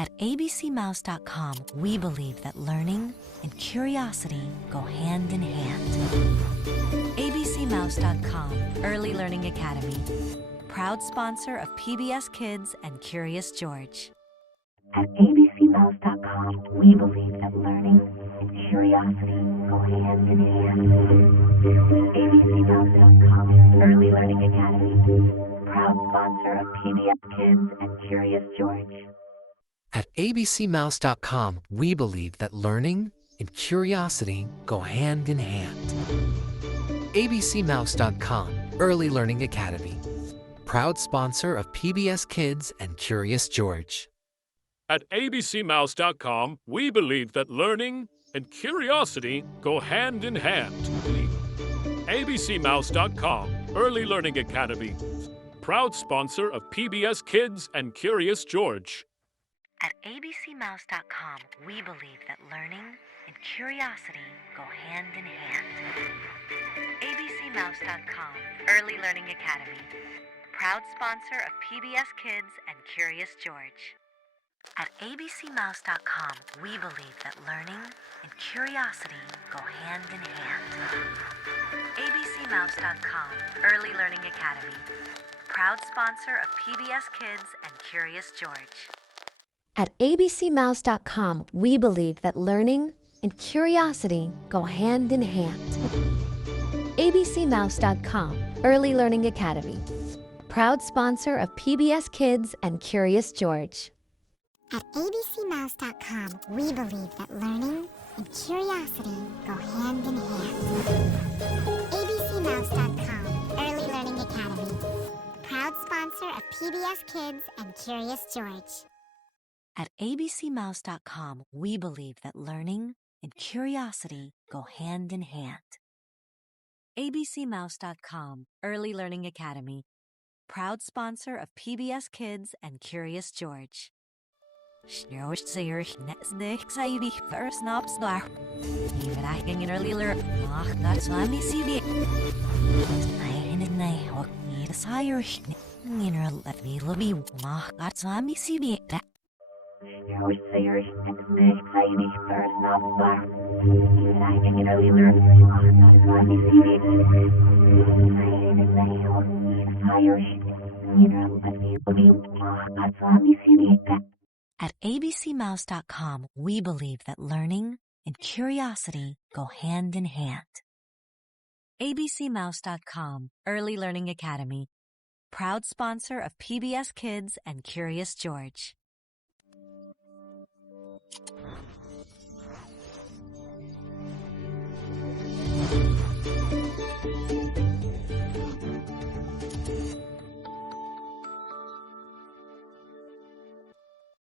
At abcmouse.com, we believe that learning and curiosity go hand in hand. abcmouse.com, Early Learning Academy, proud sponsor of PBS Kids and Curious George. At abcmouse.com, we believe that learning and curiosity go hand in hand. abcmouse.com, Early Learning Academy, proud sponsor of PBS Kids and Curious George. At abcmouse.com, we believe that learning and curiosity go hand in hand. abcmouse.com, Early Learning Academy, proud sponsor of PBS Kids and Curious George. At abcmouse.com, we believe that learning and curiosity go hand in hand. abcmouse.com, Early Learning Academy, proud sponsor of PBS Kids and Curious George. At abcmouse.com, we believe that learning and curiosity go hand in hand. abcmouse.com, Early Learning Academy, proud sponsor of PBS Kids and Curious George. At abcmouse.com, we believe that learning and curiosity go hand in hand. abcmouse.com, Early Learning Academy, proud sponsor of PBS Kids and Curious George. At abcmouse.com, we believe that learning and curiosity go hand in hand. abcmouse.com, Early Learning Academy, proud sponsor of PBS Kids and Curious George. At abcmouse.com, we believe that learning and curiosity go hand in hand. abcmouse.com, Early Learning Academy, proud sponsor of PBS Kids and Curious George. At abcmouse.com, we believe that learning and curiosity go hand in hand. abcmouse.com, Early Learning Academy, proud sponsor of PBS Kids and Curious George. At abcmouse.com, we believe that learning and curiosity go hand in hand. abcmouse.com, Early Learning Academy, proud sponsor of PBS Kids and Curious George.